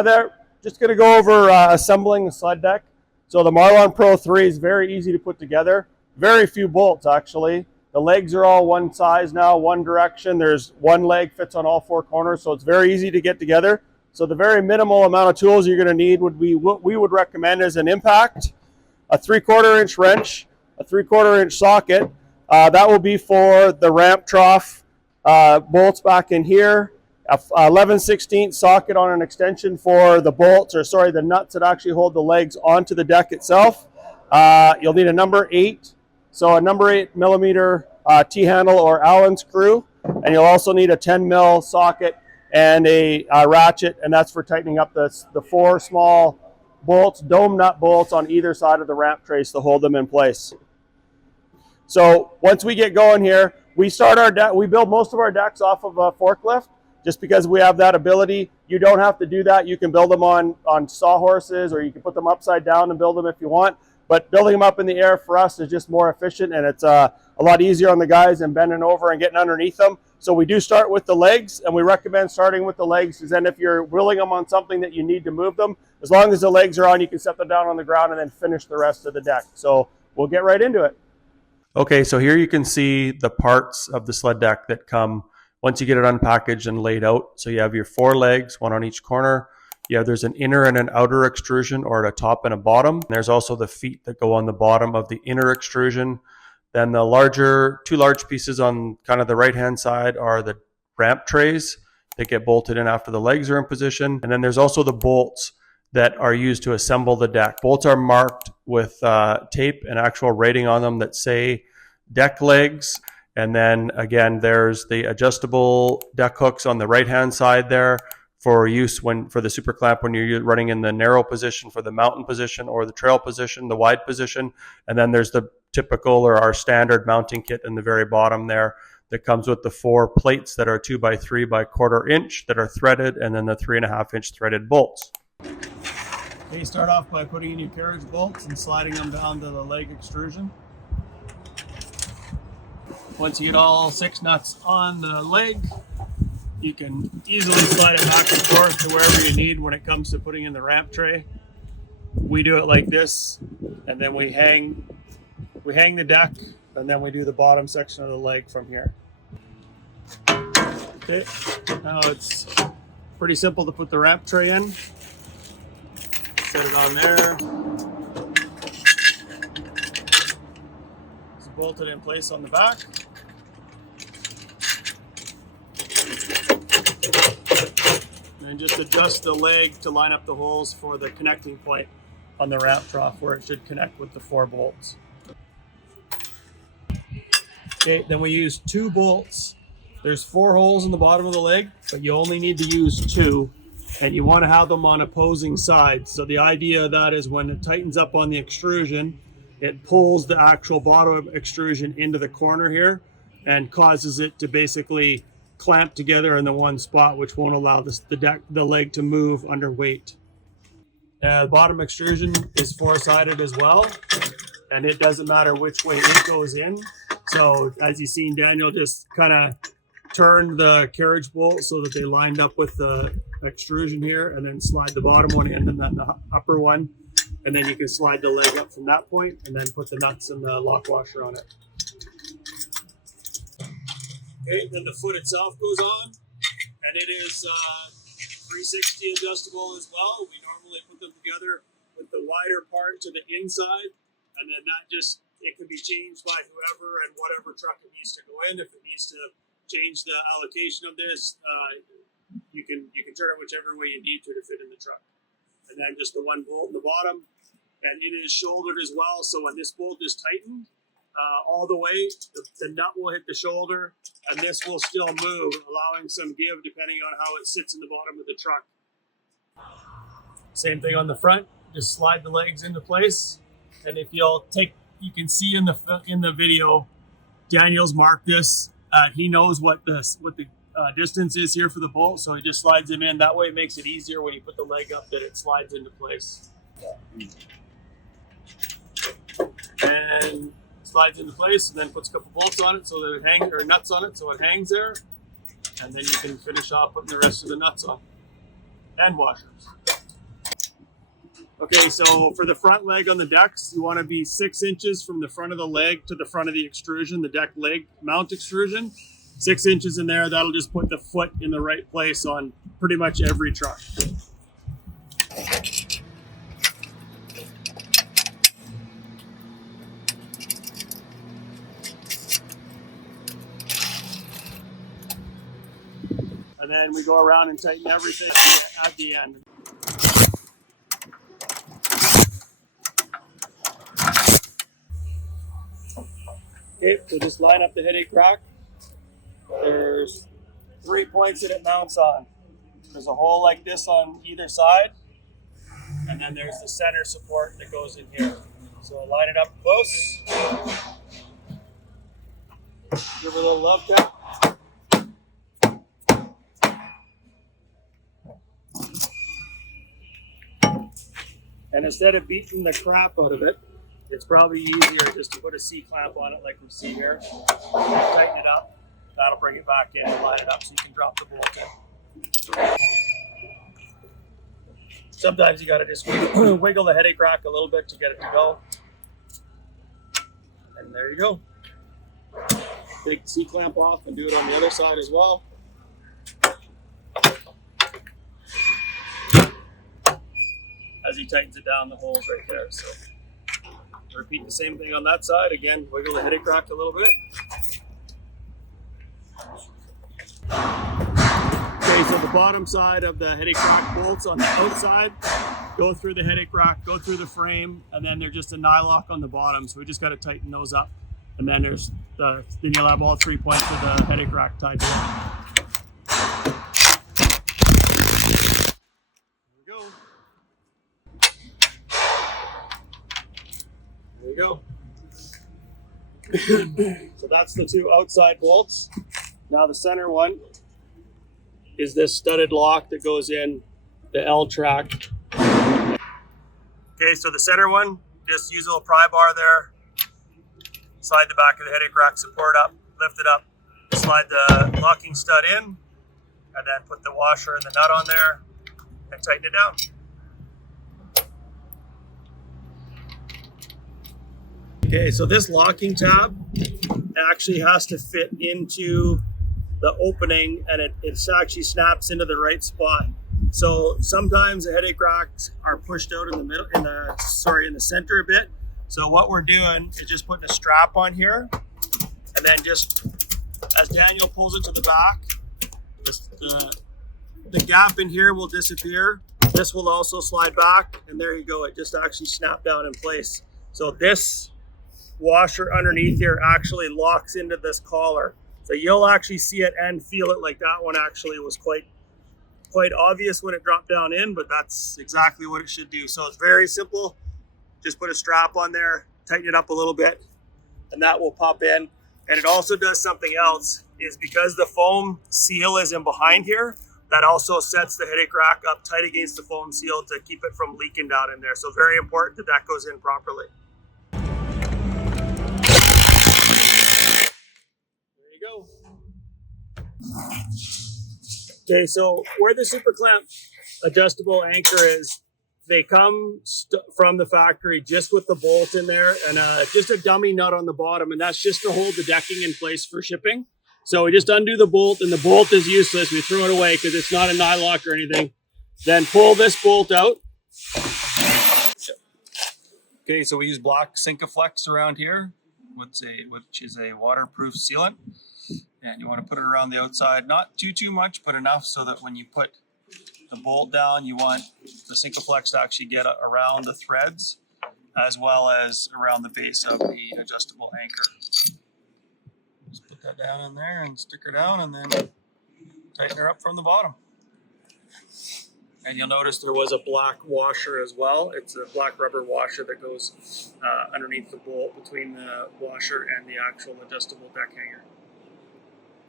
They're just going to go over assembling the sled deck. So the Marlon Pro 3 is very easy to put together. Very few bolts, actually. The legs are all one size now, one direction. There's one leg fits on all four corners, so it's very easy to get together. So the very minimal amount of tools you're going to need would be what we would recommend is an impact, a 3/4 inch wrench, a 3/4 inch socket. That will be for the ramp trough bolts back in here. A 11/16 socket on an extension for the bolts, or sorry, the nuts that actually hold the legs onto the deck itself. You'll need a number 8, so a number 8 millimeter T-handle or Allen screw, and you'll also need a 10 mil socket and a ratchet, and that's for tightening up the 4 small bolts, dome nut bolts on either side of the ramp trace to hold them in place. So once we get going here, we start our deck. We build most of our decks off of a forklift, just because we have that ability. You don't have to do that. You can build them on sawhorses, or you can put them upside down and build them if you want. But building them up in the air for us is just more efficient, and it's a lot easier on the guys than bending over and getting underneath them. So we do start with the legs, and we recommend starting with the legs, because then if you're wheeling them on something that you need to move them, as long as the legs are on, you can set them down on the ground and then finish the rest of the deck. So we'll get right into it. Okay, so here you can see the parts of the sled deck that come once you get it unpackaged and laid out. So you have your 4 legs, one on each corner. There's an inner and an outer extrusion, or a top and a bottom. There's also the feet that go on the bottom of the inner extrusion. Then the 2 large pieces on kind of the right-hand side are the ramp trays that get bolted in after the legs are in position. And then there's also the bolts that are used to assemble the deck. Bolts are marked with tape and actual rating on them that say deck legs. And then again, there's the adjustable deck hooks on the right-hand side there for use for the super clamp when you're running in the narrow position, for the mountain position or the trail position, the wide position. And then there's the typical or our standard mounting kit in the very bottom there that comes with the 4 plates that are 2 by 3 by 1/4 inch that are threaded, and then the 3.5 inch threaded bolts. Okay, start off by putting in your carriage bolts and sliding them down to the leg extrusion. Once you get all 6 nuts on the leg, you can easily slide it back and forth to wherever you need when it comes to putting in the ramp tray. We do it like this, and then we hang the deck, and then we do the bottom section of the leg from here. Okay, now it's pretty simple to put the ramp tray in. Set it on there. It's bolted in place on the back. And just adjust the leg to line up the holes for the connecting point on the ramp trough where it should connect with the 4 bolts. Okay, then we use 2 bolts. There's 4 holes in the bottom of the leg, but you only need to use 2, and you want to have them on opposing sides. So the idea of that is when it tightens up on the extrusion, it pulls the actual bottom extrusion into the corner here and causes it to basically clamp together in the one spot, which won't allow the leg to move under weight. The bottom extrusion is 4-sided as well, and it doesn't matter which way it goes in. So as you've seen, Daniel just kind of turned the carriage bolt so that they lined up with the extrusion here, and then slide the bottom one in and then the upper one, and then you can slide the leg up from that point and then put the nuts and the lock washer on it. Okay, then the foot itself goes on, and it is 360 adjustable as well. We normally put them together with the wider part to the inside, and then it can be changed by whoever and whatever truck it needs to go in. If it needs to change the allocation of this, you can turn it whichever way you need to fit in the truck. And then just the 1 bolt in the bottom, and it is shouldered as well. So when this bolt is tightened all the way, the nut will hit the shoulder, and this will still move, allowing some give depending on how it sits in the bottom of the truck. Same thing on the front. Just slide the legs into place, and if you can see in the video, Daniel's marked this. He knows what the distance is here for the bolt, so he just slides them in. That way it makes it easier when you put the leg up that it slides into place. And slides into place, and then puts a couple bolts on it so that it hangs, or nuts on it so it hangs there, and then you can finish off putting the rest of the nuts on. and washers. Okay, so for the front leg on the decks, you want to be 6 inches from the front of the leg to the front of the extrusion, the deck leg mount extrusion. 6 inches in there, that'll just put the foot in the right place on pretty much every truck. And then we go around and tighten everything at the end. Okay, so just line up the headache rack. There's 3 points that it mounts on. There's a hole like this on either side, and then there's the center support that goes in here. So line it up close. Give her a little love tap. And instead of beating the crap out of it, it's probably easier just to put a C-clamp on it like we see here. Tighten it up. That'll bring it back in and line it up so you can drop the bolt in. Sometimes you got to just wiggle the headache rack a little bit to get it to go. And there you go. Take the C-clamp off and do it on the other side as well. As he tightens it down, the hole's right there. So repeat the same thing on that side. Again, wiggle the headache rack a little bit. Okay, so the bottom side of the headache rack bolts on the outside go through the headache rack, go through the frame, and then they're just a nylock on the bottom. So we just got to tighten those up. And then then you'll have all 3 points of the headache rack tied to it. There we go. There you go. So that's the 2 outside bolts. Now the center one is this studded lock that goes in the L track. Okay, so the center one, just use a little pry bar there. Slide the back of the headache rack support up, lift it up, slide the locking stud in, and then put the washer and the nut on there and tighten it down. Okay, so this locking tab actually has to fit into the opening, and it actually snaps into the right spot. So sometimes the headache racks are pushed out in the middle, in the center a bit. So what we're doing is just putting a strap on here, and then just as Daniel pulls it to the back, the gap in here will disappear. This will also slide back, and there you go. It just actually snapped down in place. So this washer underneath here actually locks into this collar. So you'll actually see it and feel it. Like that one actually was quite obvious when it dropped down in, but that's exactly what it should do. So it's very simple. Just put a strap on there, tighten it up a little bit, and that will pop in. And it also does something else, is because the foam seal is in behind here, that also sets the headache rack up tight against the foam seal to keep it from leaking down in there. So very important that that goes in properly. Go. Okay, so where the super clamp adjustable anchor is, they come from the factory just with the bolt in there and just a dummy nut on the bottom, and that's just to hold the decking in place for shipping. So we just undo the bolt, and the bolt is useless. We throw it away because it's not a nylock or anything. Then pull this bolt out. Okay, so we use black Sinkaflex around here, which is a waterproof sealant. And you want to put it around the outside, not too much, but enough so that when you put the bolt down, you want the Sinkaflex to actually get around the threads as well as around the base of the adjustable anchor. Just put that down in there and stick her down, and then tighten her up from the bottom. And you'll notice there was a black washer as well. It's a black rubber washer that goes underneath the bolt between the washer and the actual adjustable deck hanger.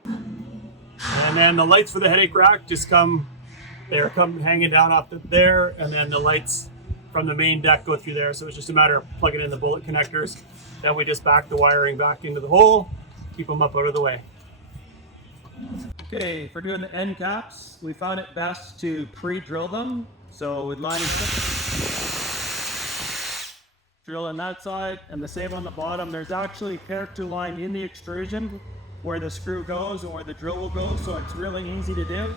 And then the lights for the headache rack just come hanging down off there, and then the lights from the main deck go through there. So it's just a matter of plugging in the bullet connectors. Then we just back the wiring back into the hole, keep them up out of the way. Okay, for doing the end caps, we found it best to pre-drill them. So with lining drill on that side and the same on the bottom. There's actually character line in the excursion where the screw goes and where the drill will go, so it's really easy to do.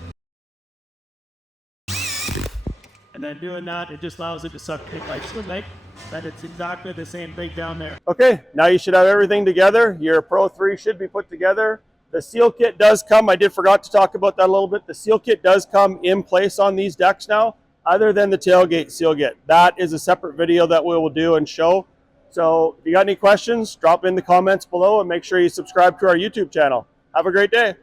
And then doing that, it just allows it to suck in like Sled, and it's exactly the same thing down there. Okay, now you should have everything together. Your Pro 3 should be put together. The seal kit does come. I did forgot to talk about that a little bit. The seal kit does come in place on these decks now, other than the tailgate seal kit. That is a separate video that we will do and show. So if you got any questions, drop in the comments below and make sure you subscribe to our YouTube channel. Have a great day.